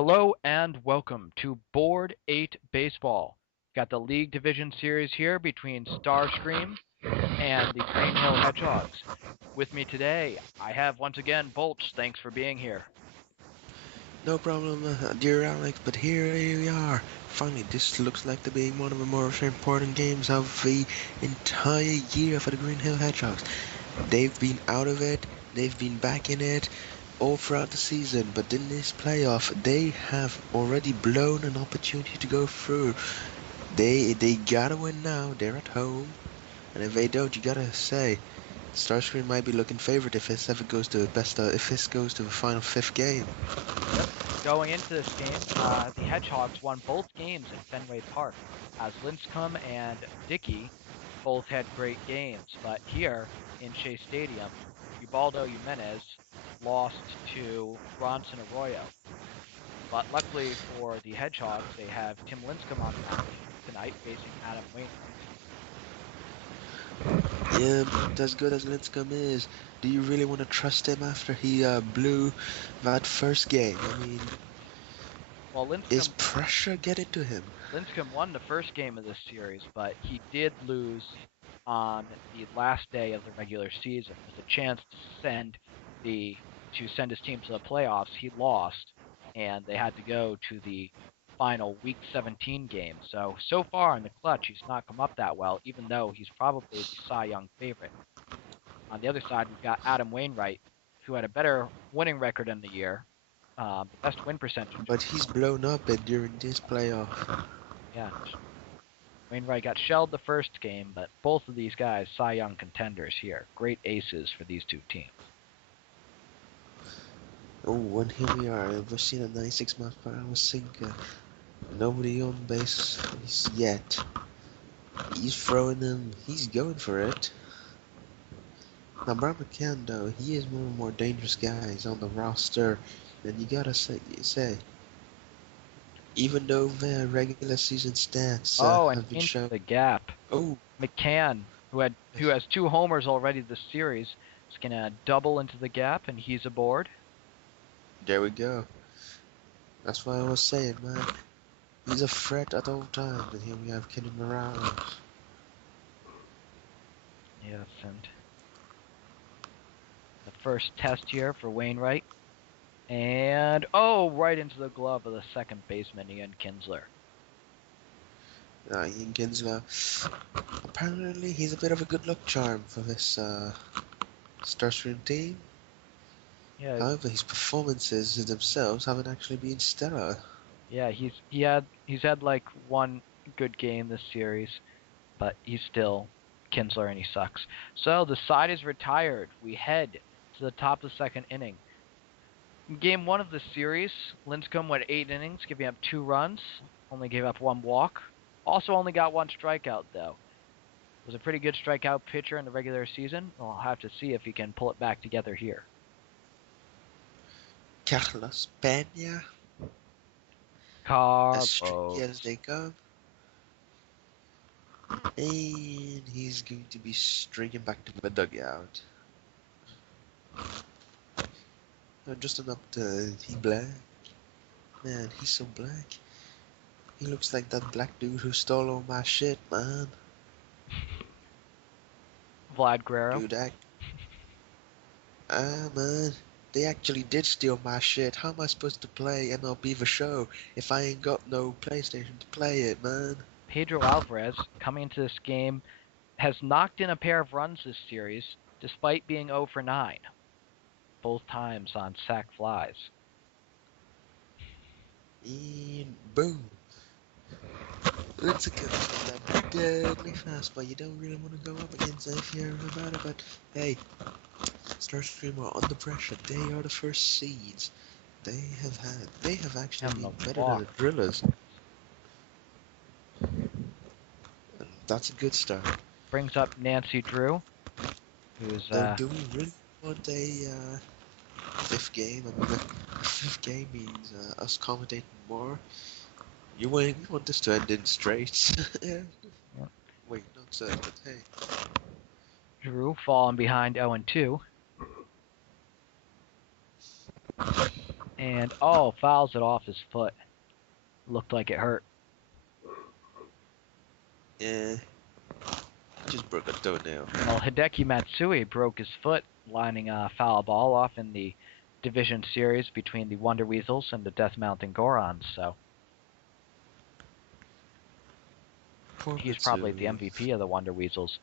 Hello and welcome to Board 8 Baseball. Got the League Division Series here between Starscream and the Green Hill Hedgehogs. With me today, I have once again Bolch. Thanks for being here. No problem, dear Alex, but here we are. Finally, this looks like to be one of the most important games of the entire year for the Green Hill Hedgehogs. They've been out of it, they've been back in it all throughout the season, but in this playoff, they have already blown an opportunity to go through. They gotta win now, they're at home, and if they don't, you gotta say, Starscream might be looking favored if this ever goes to the if this goes to the final fifth game. Yep. Going into this game, the Hedgehogs won both games in Fenway Park, as Lincecum and Dickey both had great games. But here in Shea Stadium, Ubaldo Jimenez lost to Bronson Arroyo. But luckily for the Hedgehogs, they have Tim Lincecum on the mound tonight facing Adam Wainwright. Yeah, but as good as Lincecum is, do you really want to trust him after he blew that first game? I mean, Well, is pressure getting to him? Lincecum won the first game of this series, but he did lose on the last day of the regular season with a chance to send his team to the playoffs. He lost, and they had to go to the final Week 17 game. So far in the clutch, he's not come up that well, even though he's probably the Cy Young favorite. On the other side, we've got Adam Wainwright, who had a better winning record in the year, the best win percentage. But he's blown up it during this playoff. Yeah, Wainwright got shelled the first game, but both of these guys, Cy Young contenders here. Great aces for these two teams. Oh, and here we are. We're seeing a 96 mph sinker. Nobody on base yet. He's throwing him. He's going for it. Now, Brian McCann, though, he is one of the more dangerous guys on the roster. And you gotta say even though their regular season stats Oh, and have been into shown. the gap, Oh, McCann, who has two homers already this series, is gonna double into the gap, and he's aboard. there we go. That's what I was saying, man. He's a threat at all times, and here we have Kenny Morales. Yes, and the first test here for Wainwright, and right into the glove of the second baseman Ian Kinsler. Ian Kinsler. Apparently, he's a bit of a good luck charm for this Starscream team. Yeah, However, his performances themselves haven't actually been stellar. yeah, he's had like one good game this series, but he's still Kinsler and he sucks. So the side is retired. We head to the top of the second inning. In game one of the series, Lincecum went 8 innings, giving up 2 runs, only gave up 1 walk. Also only got 1 strikeout though. Was a pretty good strikeout pitcher in the regular season. We'll have to see if he can pull it back together here. Carlos Pena, as tricky Carlos. as they come, and he's going to be streaking back to the dugout. Just enough to he black. Man, he's so black. He looks like that black dude who stole all my shit, man. Vlad Guerrero. Dude, man, they actually did steal my shit. How am I supposed to play MLB The Show if I ain't got no PlayStation to play it, man? Pedro Alvarez, coming into this game, has knocked in a pair of runs this series, despite being 0 for 9, both times on sac flies. And boom. Let's go. That deadly fast, but you don't really want to go up against that if you're about it. But hey, Starscream are under pressure. They are the first seeds. They have actually And been the better than walk the Drillers. And that's a good start. brings up Nancy Drew, who's Though, do we really want a fifth game? I mean, the fifth game means us commentating more. We want this to end in straights. Yeah. Wait, not so, but hey. Drew falling behind 0-2. And, oh, fouls it off his foot. Looked like it hurt. Yeah, just broke a toenail. Well, Hideki Matsui broke his foot lining a foul ball off in the division series between the Wonder Weasels and the Death Mountain Gorons, so Poor he's probably the Matsui. MVP of the Wonder Weasels.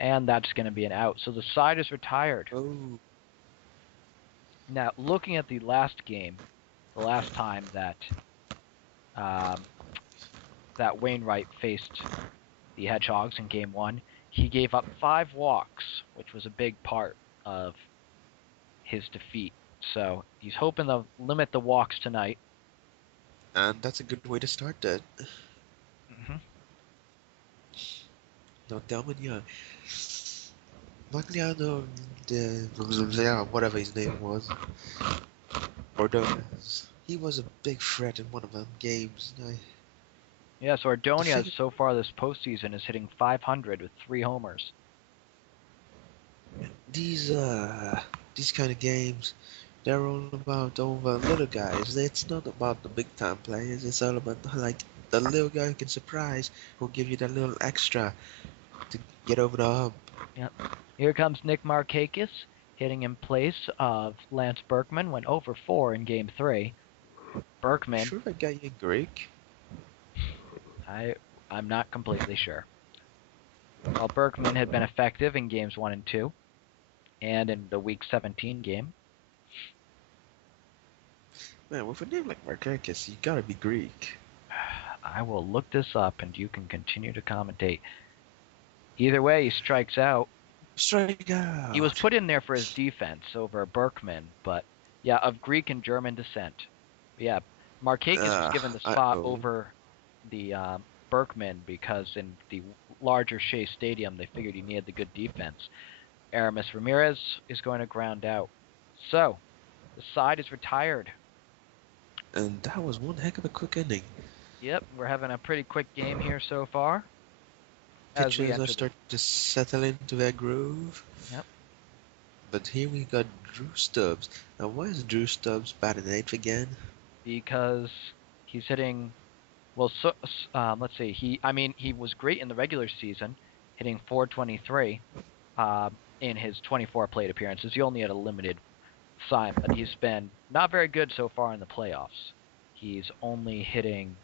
And that's going to be an out. So the side is retired. Oh, Now, looking at the last game, the last time that that Wainwright faced the Hedgehogs in Game 1, he gave up 5 walks, which was a big part of his defeat. So he's hoping to limit the walks tonight. and that's a good way to start that. Mm-hmm. Now, Delman luckily I know the whatever his name was, Ordonez. He was a big threat in one of them games. Yes, The Ordonez thing, so far this postseason is hitting 500 with 3 homers. these these kind of games, they're all about over little guys. It's not about the big time players. It's all about like the little guy who can surprise, who'll give you that little extra to get over the hump. Yep. Here comes Nick Markakis hitting in place of Lance Berkman, went over 4 in Game 3. Berkman, Sure, that guy in Greek. I'm not completely sure. While Berkman had been effective in Games 1 and 2, and in the Week 17 game. Man, with a name like Markakis, you gotta be Greek. I will look this up and you can continue to commentate. Either way, he strikes out. Strike He was out. put in there for his defense over Berkman, but yeah, of Greek and German descent. But yeah, Markakis was given the spot Uh-oh. over the Berkman because in the larger Shea Stadium, they figured he needed the good defense. Aramis Ramirez is going to ground out. So, the side is retired. And that was one heck of a quick ending. Yep, we're having a pretty quick game here so far as we Pitchers are enter the... starting to settle into their groove. Yep. But here we got Drew Stubbs. Now, why is Drew Stubbs batting eighth again? Because he's hitting... Well, so, let's see. He was great in the regular season, hitting 423 in his 24 plate appearances. He only had a limited time, but he's been not very good so far in the playoffs. He's only hitting...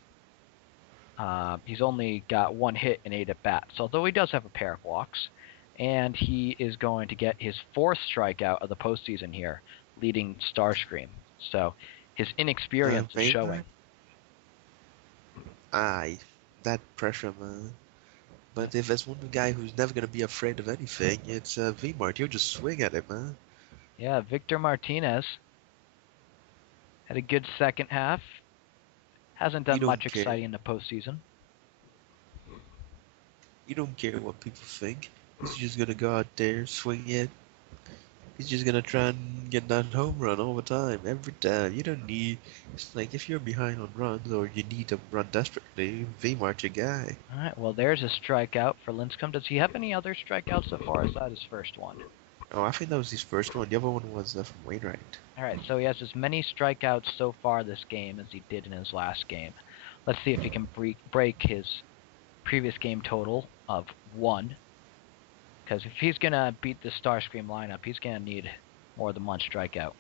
he's only got 1 hit and 8 at bats, although he does have a pair of walks. And he is going to get his 4th strikeout of the postseason here, leading Starscream. So his inexperience is showing. Wainwright? Aye, that pressure, man. But if there's one guy who's never gonna be afraid of anything, it's V-Mart. He'll just swing at it, man. Yeah, Victor Martinez had a good second half. Hasn't He done much don't care. exciting in the postseason. He don't care what people think. He's just gonna go out there, swing it. He's just gonna try and get that home run all the time, every time. You don't need. It's like if you're behind on runs or you need to run desperately, V-Mart's your guy. All right, well, there's a strikeout for Lincecum. Does he have any other strikeouts so far? Or is that his first one? Oh, I think that was his first one. The other one was from Wainwright. All right, so he has as many strikeouts so far this game as he did in his last game. Let's see if he can break his previous game total of 1. Because if he's going to beat the Starscream lineup, he's going to need more than 1 strikeout.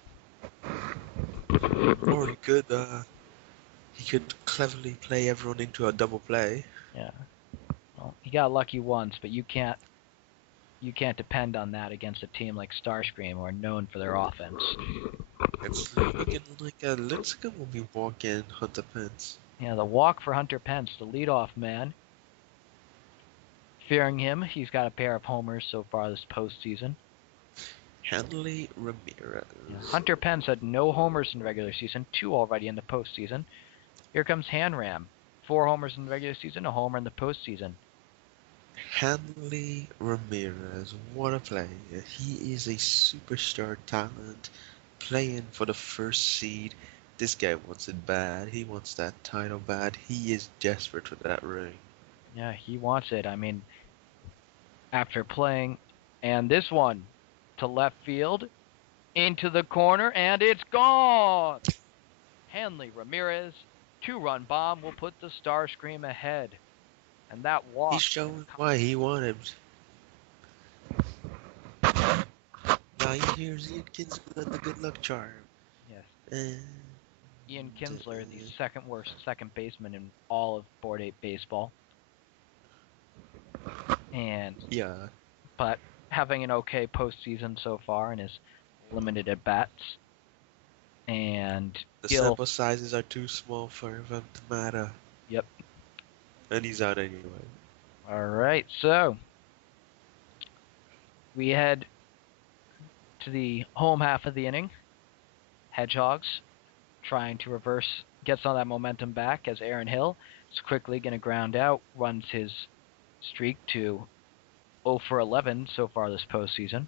Or he could cleverly play everyone into a double play. Yeah. Well, he got lucky once, but you can't depend on that against a team like Starscream, who are known for their offense. It's looking like Lincecum will be walking Hunter Pence. Yeah, the walk for Hunter Pence, the leadoff man. Fearing him, he's got a pair of homers so far this postseason. Hanley Ramirez. Yeah, Hunter Pence had no homers in the regular season, 2 already in the postseason. Here comes Hanram, 4 homers in the regular season, a homer in the postseason. Hanley Ramirez, what a player. He is a superstar talent playing for the first seed. This guy wants it bad. He wants that title bad. He is desperate for that ring. Yeah, he wants it. I mean, after playing, and this one to left field, into the corner, and it's gone! Hanley Ramirez, 2-run bomb will put the Starscream ahead. And that He's walk. showing why he wanted. Now he hears Ian Kinsler the good luck charm. Yes, And Ian Kinsler, the second worst second baseman in all of Board 8 baseball. And yeah, but having an okay postseason so far in his limited at bats. And the he'll sample sizes are too small for him to matter. Yep. And he's out anyway. Alright, so we head to the home half of the inning. Hedgehogs trying to reverse, get some of that momentum back as Aaron Hill is quickly going to ground out, runs his streak to 0 for 11 so far this postseason.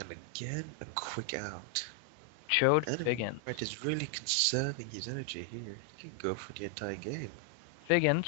And again, a quick out. Chode Adam Figgins. Wright is really conserving his energy here. He can go for the entire game. Figgins